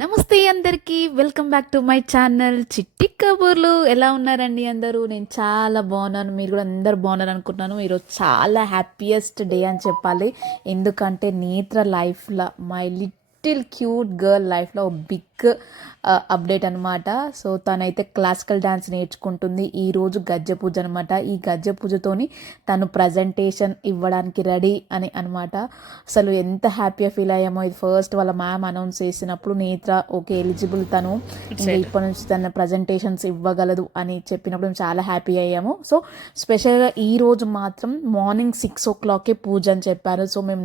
నమస్తే అందరికీ welcome back to my channel చిట్టి కబుర్లు. ఎలా ఉన్నారండి అందరూ? నేను చాలా బాగున్నాను, మీరు కూడా అందరు బాగున్నారు అనుకుంటున్నాను. ఈరోజు చాలా హ్యాపీయెస్ట్ డే అని చెప్పాలి. ఎందుకంటే నేత్ర లైఫ్లో, మై లిటిల్ క్యూట్ గర్ల్ లైఫ్లో బిగ్ అప్డేట్ అనమాట. సో తనైతే క్లాసికల్ డ్యాన్స్ నేర్చుకుంటుంది. ఈరోజు గజ్జె పూజ అనమాట. ఈ గజ్జె పూజతోని తను ప్రజెంటేషన్ ఇవ్వడానికి రెడీ అని అనమాట. అసలు ఎంత హ్యాపీగా ఫీల్ అయ్యామో. ఇది ఫస్ట్ వాళ్ళ మ్యామ్ అనౌన్స్ చేసినప్పుడు నేత్ర ఓకే ఎలిజిబుల్, తను ఇంకా ఇప్పటి నుంచి తన ప్రజెంటేషన్స్ ఇవ్వగలదు అని చెప్పినప్పుడు మేము చాలా హ్యాపీ అయ్యాము. సో స్పెషల్గా ఈరోజు మాత్రం మార్నింగ్ 6 o'clockకే పూజ అని చెప్పారు. సో మేము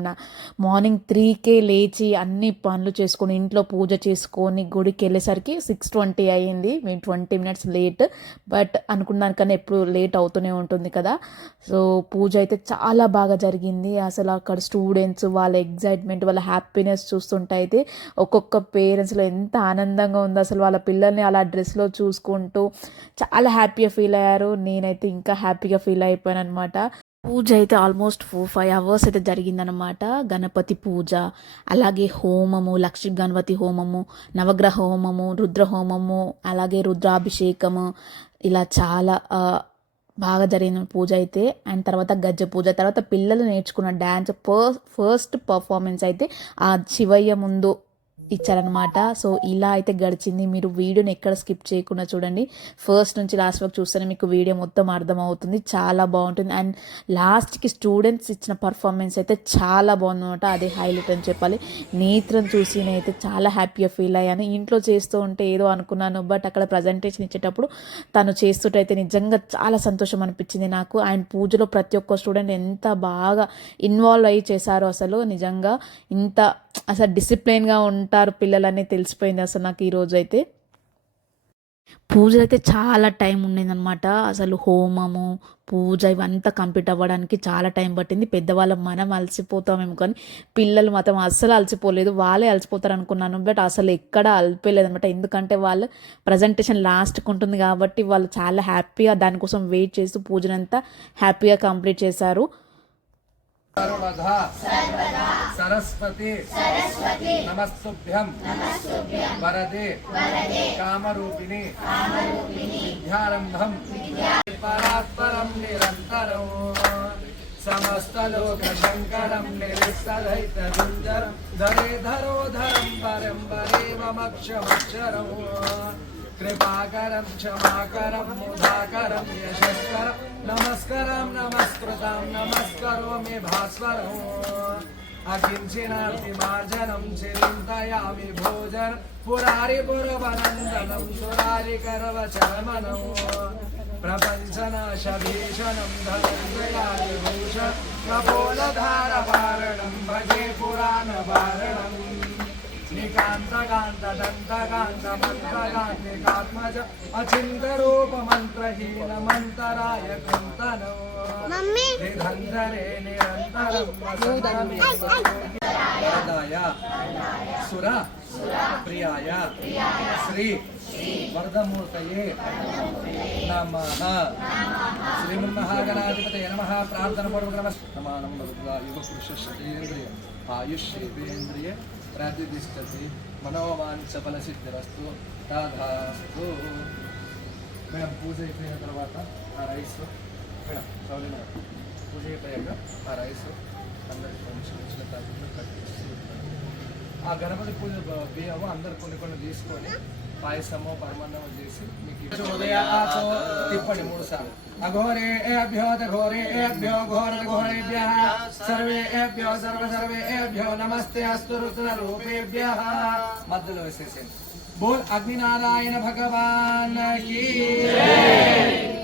మార్నింగ్ 3కే లేచి అన్ని పనులు చేసుకొని ఇంట్లో పూజ చేసుకొని గుడికి వెళ్ళేసరికి 6:20 అయ్యింది. మేము 20 minutes లేట్, బట్ అనుకున్నాను కానీ ఎప్పుడు లేట్ అవుతూనే ఉంటుంది కదా. సో పూజ అయితే చాలా బాగా జరిగింది. అసలు అక్కడ స్టూడెంట్స్ వాళ్ళ ఎగ్జైట్మెంట్, వాళ్ళ హ్యాపీనెస్ చూస్తుంటే అయితే ఒక్కొక్క పేరెంట్స్లో ఎంత ఆనందంగా ఉందో. అసలు వాళ్ళ పిల్లల్ని అలా డ్రెస్లో చూసుకుంటూ చాలా హ్యాపీగా ఫీల్ అయ్యారు. నేనైతే ఇంకా హ్యాపీగా ఫీల్ అయిపోయాను అనమాట. పూజ అయితే ఆల్మోస్ట్ 4-5 hours అయితే జరిగిందనమాట. గణపతి పూజ, అలాగే హోమము, లక్ష్మీ గణపతి హోమము, నవగ్రహ హోమము, రుద్ర హోమము, అలాగే రుద్రాభిషేకము, ఇలా చాలా బాగా జరిగిన పూజ అయితే. అండ్ తర్వాత గజ్జ పూజ, తర్వాత పిల్లలు నేర్చుకున్న డ్యాన్స్ ఫస్ట్ పర్ఫార్మెన్స్ అయితే ఆ శివయ్య ముందు ఇచ్చారనమాట. సో ఇలా అయితే గడిచింది. మీరు వీడియోని ఎక్కడ స్కిప్ చేయకుండా చూడండి. ఫస్ట్ నుంచి లాస్ట్ వరకు చూస్తేనే మీకు వీడియో మొత్తం అర్థమవుతుంది. చాలా బాగుంటుంది. అండ్ లాస్ట్కి స్టూడెంట్స్ ఇచ్చిన పర్ఫార్మెన్స్ అయితే చాలా బాగుందన్నమాట. అదే హైలైట్ అని చెప్పాలి. నేత్రం చూసి నేనైతే చాలా హ్యాపీగా ఫీల్ అయ్యాను. ఇంట్లో చేస్తూ ఉంటే ఏదో అనుకున్నాను, బట్ అక్కడ ప్రజెంటేషన్ ఇచ్చేటప్పుడు తను చేస్తుంటే అయితే నిజంగా చాలా సంతోషం అనిపించింది నాకు. అండ్ పూజలో ప్రతి ఒక్క స్టూడెంట్ ఎంత బాగా ఇన్వాల్వ్ అయ్యి చేశారో, అసలు నిజంగా ఇంత అసలు డిసిప్లైన్గా ఉంటారు పిల్లలని తెలిసిపోయింది అసలు నాకు ఈరోజు అయితే. పూజలు అయితే చాలా టైం ఉండేదన్నమాట. అసలు హోమము, పూజ ఇవంతా కంప్లీట్ అవ్వడానికి చాలా టైం పట్టింది. పెద్దవాళ్ళం మనం అలసిపోతామేమో కానీ పిల్లలు మాత్రం అస్సలు అలసిపోలేదు. వాళ్ళే అలసిపోతారు అనుకున్నాను, బట్ అసలు ఎక్కడ అలిపోలేదు అనమాట. ఎందుకంటే వాళ్ళు ప్రజెంటేషన్ లాస్ట్కి ఉంటుంది కాబట్టి వాళ్ళు చాలా హ్యాపీగా దానికోసం వెయిట్ చేస్తూ పూజనంతా హ్యాపీగా కంప్లీట్ చేశారు. सर्वधा सरस्वती नमस्तुभ्यं वरदे कामरूपिणी विद्यारंभं परात्परं निरन्तरं समस्तलोकशङ्करं निरस्तरहितदुर्जरं धरे धरोधरं परं वरेवमक्षमक्षरम् कृपाकरं क्षमाकरं मुदाकरं यशस्करं नमस्करं नमस्कृतं नमस्करोमि भास्वरम् अकिञ्चिनार्तिमार्जनं चिन्तयामि भोजनं पुरारिपुरवनन्दनं सुरारिकरवचरमणं प्रपञ्चनाशभीषणं धनञ्जयादिभूषणं कपोलधारपारणं भजे पुराणपारणम् निकान्तकान्तदन्तकान्तमन्त्रकान्तिकात्मज अचिन्तरूपमन्त्रहीनमन्तराय कृन्तनं निरन्तरे निरन्तरं वरदाय सुर प्रियाय श्री वरदमूर्तये नमः. श्रीमन्महागणाधिपतये नमः. प्रार्थनापूर्वक नमः. युगपुरुषशरीरेन्द्रिय आयुष्येन्द्रिय प्रातिष्ठति మనోవాంఛఫలసిద్ధిరస్తు తథాస్తు. మేడం పూజ అయిపోయిన తర్వాత ఆ రైస్, మేడం చౌలి మేడం పూజ అయిపోయాక ఆ రైస్ అందరికి ఫంక్షన్ ఇచ్చిన తర్వాత కట్టేసి ఆ గణపతి పూజ బియ్యము అందరు కొన్ని తీసుకొని పాయసము పరమాన్నము చేసి మీకు తిప్పండి 3 సార్లు. అఘోరేభ్యో ఘోరేభ్యో ఘోరేభ్యః సర్వేభ్యో సర్వేభ్యో నమస్తే అస్తు రుద్రరూపేభ్యః. మధ్యలో వేసేసేయండి. బోల్ అగ్నినారాయణ భగవాన్ కీ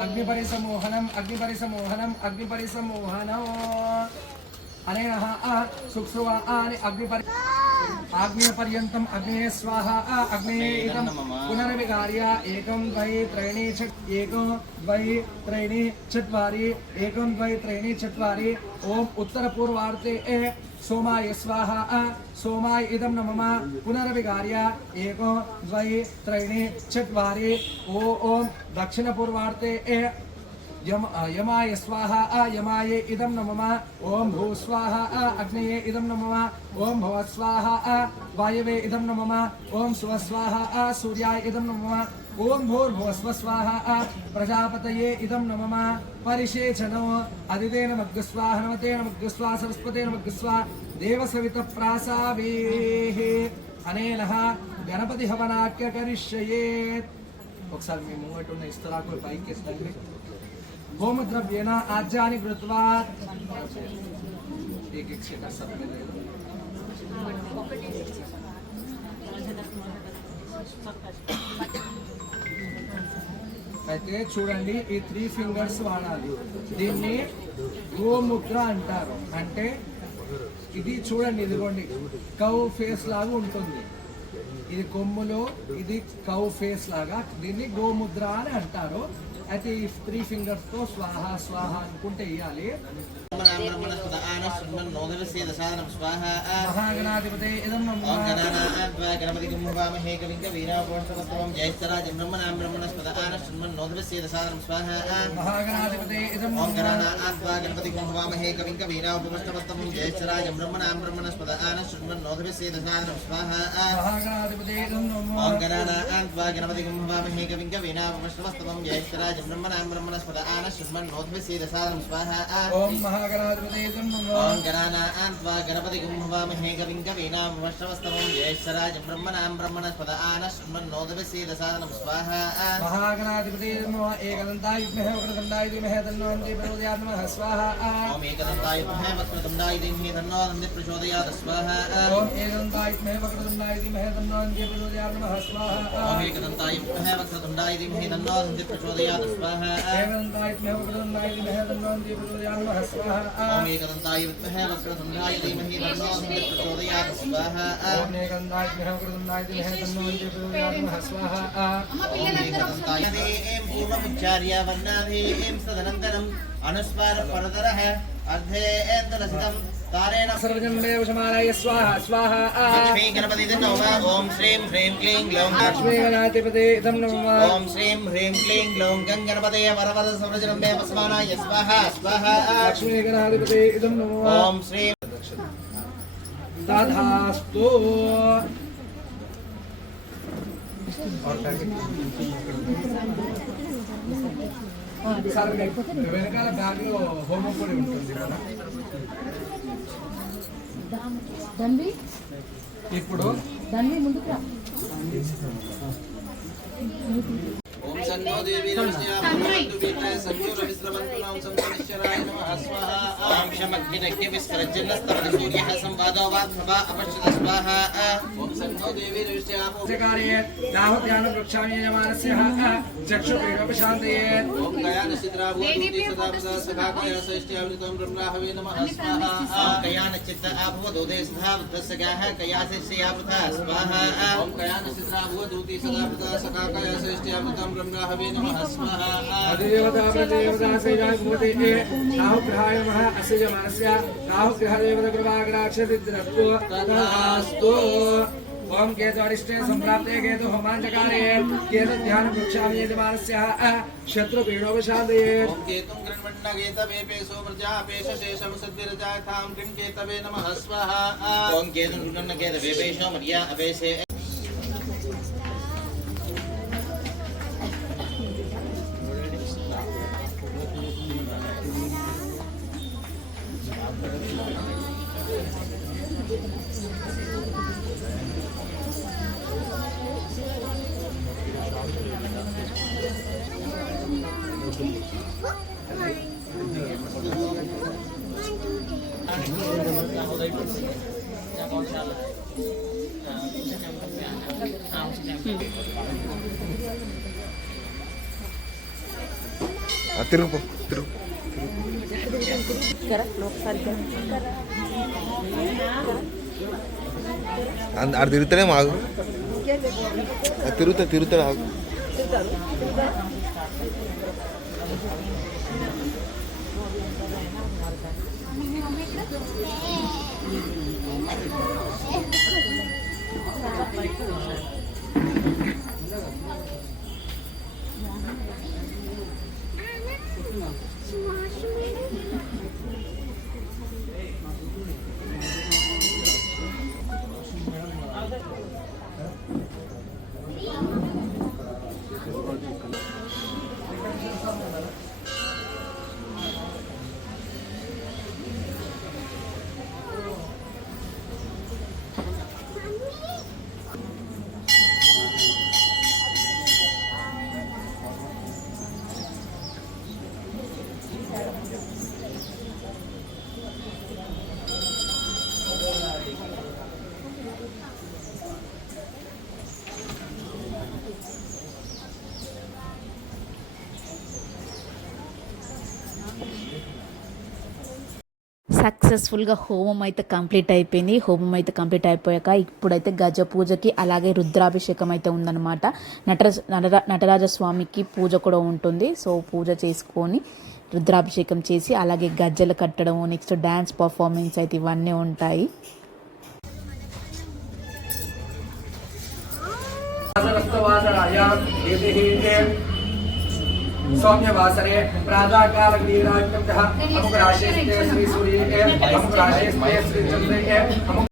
అగ్నిపరిసమోహనం అగ్నిపరిసమోహనం అగ్నిపరిసమోహనం అనేన సుక్సువాని आग्नेयपर्यन्तम् अग्नेय स्वाहा अग्नेय इदं पुनर्विकार्य 1 2 3 1 2 3 4 1 2 3 4 ओम उत्तरपूर्वार्थे सोमाय स्वाहा सोमाय इदं नमः पुनर्विकार्य 1 2 3 4 ओम दक्षिणपूर्वार्थे यमाय स्वाहा यमाय इदं नमः ओम भू स्वाहा अग्नये इदं नमः ओम भव स्वाहा वायवे इदं नमः ओम सुव स्वाहा सूर्याय इदं नमः ओम भूर्भुवस्व स्वाहा प्रजापतये इदं नमः परिषेचनो अदिते नमः स्वाहा नमते नमः स्वाहा सरस्वते नमः स्वाहा देवसवितप्रासावेः अनेनः गणपति हवनाक्य करिष्येत् ఒకసారి మీ ముంగట ఉన్న ఇస్తరాకులు పైకి ఎత్తండి హోమద్రవ్యేన ఆజ్యాని కృత్వా एक सेकंड सब में ले लो అయితే చూడండి ఈ 3 ఫింగర్స్ వాడాలి దీన్ని గోముద్ర అంటారు అంటే ఇది చూడండి ఇదిగోండి కౌ ఫేస్ లాగా ఉంటుంది ఇది కొమ్ములో ఇది కౌ ఫేస్ లాగా దీన్ని గోముద్ర అని అంటారు అయితే ఈ 3 ఫింగర్స్ తో స్వాహ స్వాహ అనుకుంటే ఇయాలి महागणाधिपते इदं नमः ओम गणपति कुम्भवामहे कविं कवीनापोष्टवत्तमं जयस्तराजं ब्रह्मणां ब्रह्मणस्पद आनश्वन्मन्नोदवस्येदसादनं स्वाहा महागणाधिपते इदं नमः ओम गणपति कुम्भवामहे कविं कवीनापोष्टवत्तमं जयस्तराजं ब्रह्मणां ब्रह्मणस्पद आनश्वन्मन्नोदवस्येदसादनं स्वाहा महागणाधिपते इदं नमः ओम गणपति कुम्भवामहे कविं कवीनापोष्टवत्तमं जयस्तराजं ब्रह्मणां ब्रह्मणस्पद आनश्वन्मन्नोदवस्येदसादनं स्वाहा ओम ओम गणपति कुम्भवामहे कविं कवीनापोष्टवत्तमं जयस्तराजं ब्रह्मणां ब्रह्मणस्पद आनश्वन्मन्नोदवस्येदसादनं स्वाहा महागणाधिपते नमः एकदन्ताय विद्महे वक्रतुण्डाय धीमहि तन्नो प्रचोदयात् नमः स्वाहा ओम एकदन्ताय विद्महे वक्रतुण्डाय धीमहि तन्नो प्रचोदयात् स्वाहा ओम एकदन्ताय विद्महे वक्रतुण्डाय धीमहि तन्नो प्रचोदयात् नमः स्वाहा ओम एकदन्ताय विद्महे वक्रतुण्डाय धीमहि तन्नो प्रचोदयात् स्वाहा एकदन्ताय विद्महे वक्रतुण्डाय धीमहि तन्नो प्रचोदयात् नमः स्वाहा ओम एकदन्ताय विद्महे वक्रतुण्डाय धीमहि तन्नो प्रचोदयात् स्वाहा ओम एकदन्ताय विद्महे वक्रतुण्डाय धीमहि तन्नो प्रचोदयात् नमः स्वाहा ओम एकदन्ताय एं पूर्वमुच्चार्य वर्णाधि एं सदनन्तरम् अनुस्वार परतरः अर्धे एन्तलसितं तारेण सर्वजन्मदेव समानाय स्वाहा स्वाहा लक्ष्मी गणपति नमः ओम श्रीं ह्रीं क्लीं ग्लौं लक्ष्मी गणाधिपते इदं नमः ओम श्रीं ह्रीं क्लीं ग्लौं गणपते वरवद सर्वजन्मदेव समानाय स्वाहा स्वाहा लक्ष्मी गणाधिपते इदं नमः ओम श्रीं तथास्तु और సార్ వెనకాల బ్యాగ్లో హోమం పొడి ఉంటుంది కదా ఇప్పుడు ఓం సన్నో దేవి నమస్తు వీతాయ సంజోర విశ్రమంతునాం సంతనిశ్చరాయ నమః స్వాహా ఓం శమగ్నినగ్ని విస్కరజ్జనస్తవ సూర్యః సంవాదో వాద్భవ అపశ్యత స్వాహా ఓం సన్నో దేవి నమస్తు జకారే రాహు ధ్యాన వృక్షామి యమానస్య చక్షు పీడోపశాంతయే ఓం గయాన సిద్రాభూతి సదా సదాకయ సృష్ట్యామృతం బ్రహ్మణాహవే నమః స్వాహా ఓం గయాన చిత్త ఆభవదోదే సదావృతస్సగాః కయాసస్యావృత స్వాహా ఓం గయాన సిద్రాభూతి సదా సదాకయ సృష్ట్యామృతం ब्रह्मणाहवे नमः स्वाहा देवता प्रदेवता सेवाभूते राहुग्रहाय नमः अस्य जमानस्य राहुग्रहदेवता कृपाकटाक्षसिद्धिरस्तु तथास्तु ओम केतुअरिष्टे सम्प्राप्ते केतु होमाञ्चकारे केतु ध्यान वृक्षामि यजमानस्य शत्रुपीडोपशान्तये ओम केतुं गृह्णन्नगेतवे पेशो प्रजापेश शेषं सद्विरजाथां गृह्णकेतवे नमः स्वाहा ओम केतुं गृह्णन्नगेतवे पेशो मर्या अपेशे తిరుగు తిరుగు ఆడు తిరుగుతానే మాగు తిరుగుతాడు ఆగు సక్సెస్ఫుల్గా హోమం అయితే కంప్లీట్ అయిపోయింది. హోమం అయితే కంప్లీట్ అయిపోయాక ఇప్పుడైతే గజ పూజకి అలాగే రుద్రాభిషేకం అయితే ఉందన్నమాట. నటరాజస్వామికి పూజ కూడా ఉంటుంది. సో పూజ చేసుకొని రుద్రాభిషేకం చేసి అలాగే గజ్జలు కట్టడం, నెక్స్ట్ డ్యాన్స్ పర్ఫార్మెన్స్ అయితే ఇవన్నీ ఉంటాయి. सौम्यवासरे प्रातःकालगीराज्ञः अमुक राशेस्ते श्री सूर्ये अमुक राशेस्ते श्री चंद्रे अमुक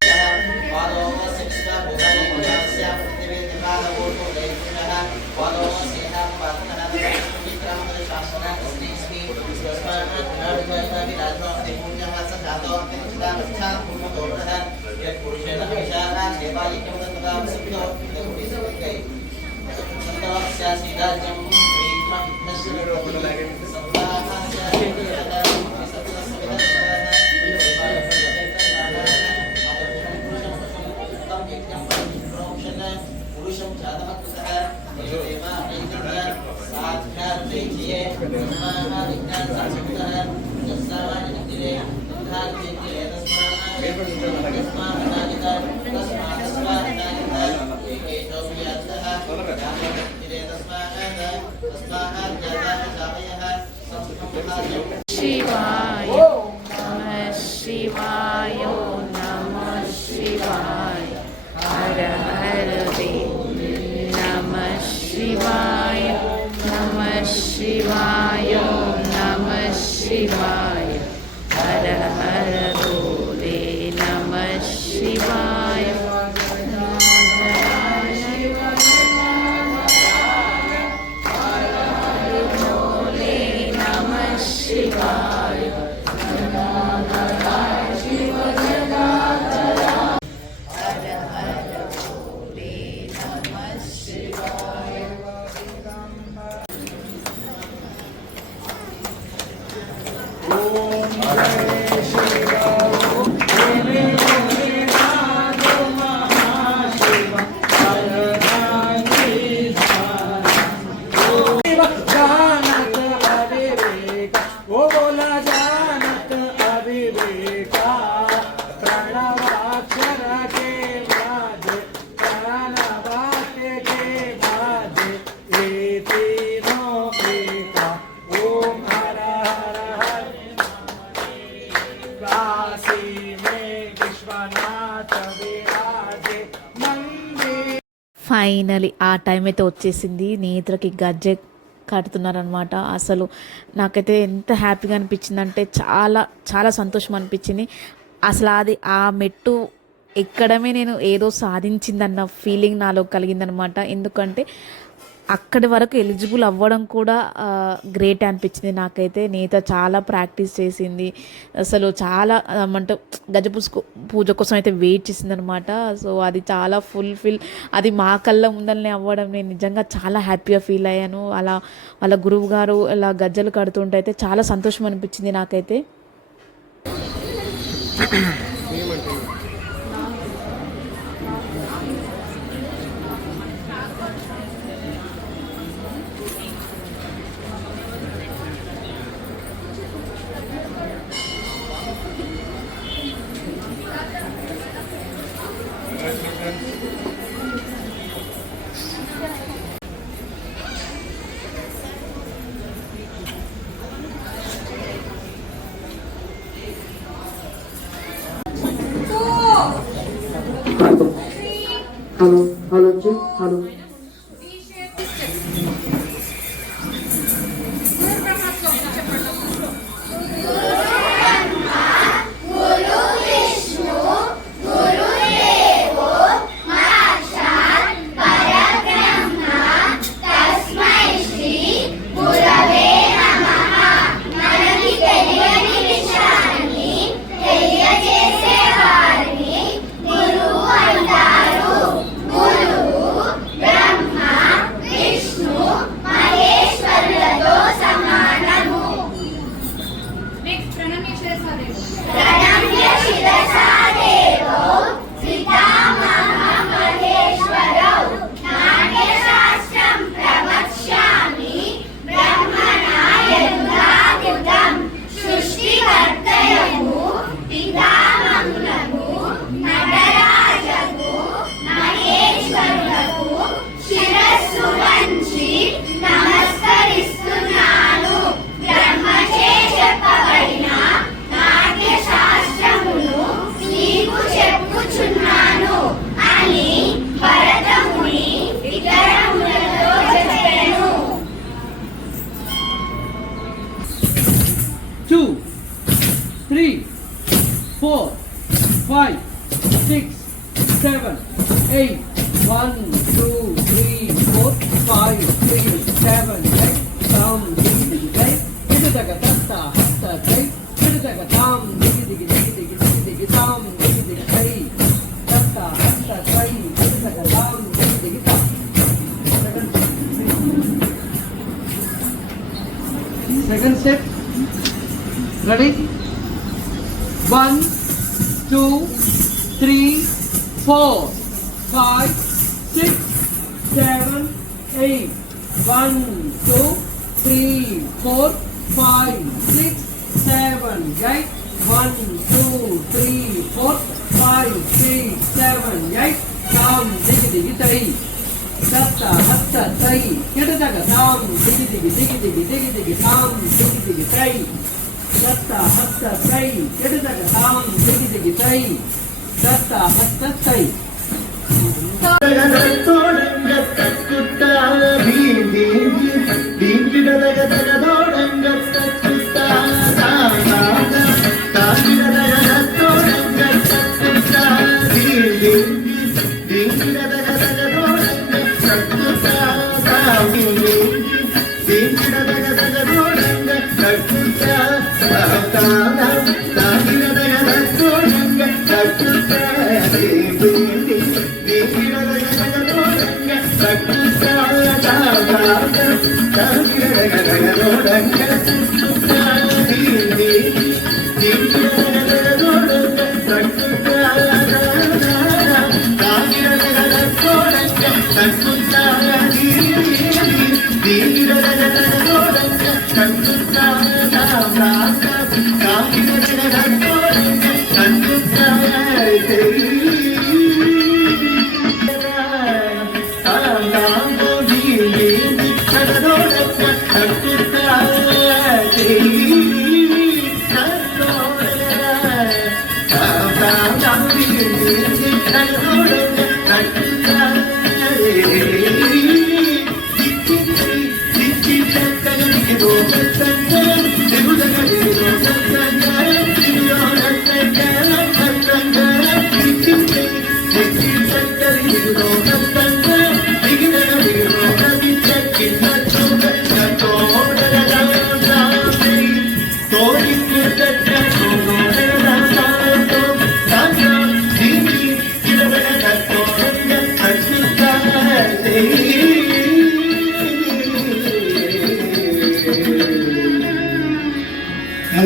शिवाय नमः शिवाय नमः शिवाय हर हर देव नमः शिवाय नमः शिवाय नमः शिवाय हर हर भोले नमः शिवाय ఫైనలీ ఆ టైం అయితే వచ్చేసింది. నేత్రకి గజ్జె కడుతున్నారనమాట. అసలు నాకైతే ఎంత హ్యాపీగా అనిపించిందంటే చాలా చాలా సంతోషం అనిపించింది. అసలు అది ఆ మెట్టు ఎక్కడమే నేను ఏదో సాధించిందన్న ఫీలింగ్ నాలో కలిగిందనమాట. ఎందుకంటే అక్కడి వరకు ఎలిజిబుల్ అవ్వడం కూడా గ్రేట్ అనిపించింది నాకైతే. నేత చాలా ప్రాక్టీస్ చేసింది. అసలు చాలా అంటే గజ పూజ కోసం అయితే వెయిట్ చేసింది అనమాట. సో అది చాలా ఫుల్ఫిల్, అది మా కళ్ళ ముందరనే అవ్వడం నేను నిజంగా చాలా హ్యాపీగా ఫీల్ అయ్యాను. అలా వాళ్ళ గురువు గారు అలా గజ్జలు కడుతుంటే అయితే చాలా సంతోషం అనిపించింది నాకైతే. Hello. గురువు అంటారు. గురువు Two, three, 4, 5, 6, 7, 8. 1, 2, 3, 4, 5, 6, 7, 8. Tam, digi, digi, day. Digi, daga, datta, hatta, day. Digi, daga, tam, digi, digi, digi, digi, digi, digi, tam, digi, digi, day. Datta, hatta, day. Digi, daga, tam, digi, digi, tam. Second step. Ready? 1, 2, 3, 4, 5, 6, 7, 8. 1, 2, 3, 4, 5, 6, 7, 8. 1, 2, 3, 4, 5, 6, 7, 8. Tam, digi, digi, tay. Datta, hatta, tay. Keda daga, tam, digi, digi, digi, digi, digi, digi, tam, digi, digi, tay. Datta, hatta, tay. Keda daga, tam, digi, digi, tay. Datta, hatta, tay.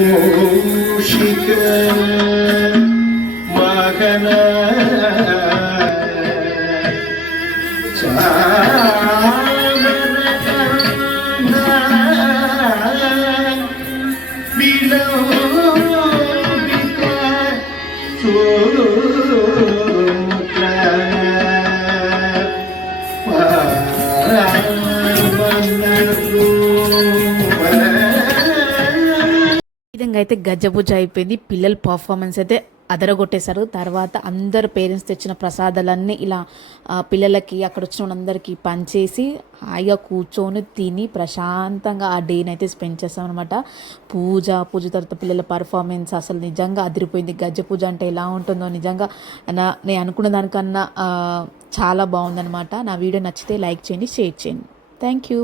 మూషిక మగన ఈ విధంగా అయితే గజ్జపూజ అయిపోయింది. పిల్లల performance అయితే అదరగొట్టేశారు. తర్వాత అందరు parents తెచ్చిన ప్రసాదాలన్నీ ఇలా పిల్లలకి అక్కడ వచ్చిన వాళ్ళందరికీ పంచేసి హాయిగా కూర్చొని తిని ప్రశాంతంగా ఆ డేని అయితే స్పెండ్ చేస్తాం అనమాట. పూజ తర్వాత పిల్లల పర్ఫార్మెన్స్ అసలు నిజంగా అదిరిపోయింది. గజ్జ పూజ అంటే ఎలా ఉంటుందో నిజంగా నేను అనుకున్న దానికన్నా చాలా బాగుందనమాట. నా వీడియో నచ్చితే లైక్ చేయండి, షేర్ చేయండి. Thank you.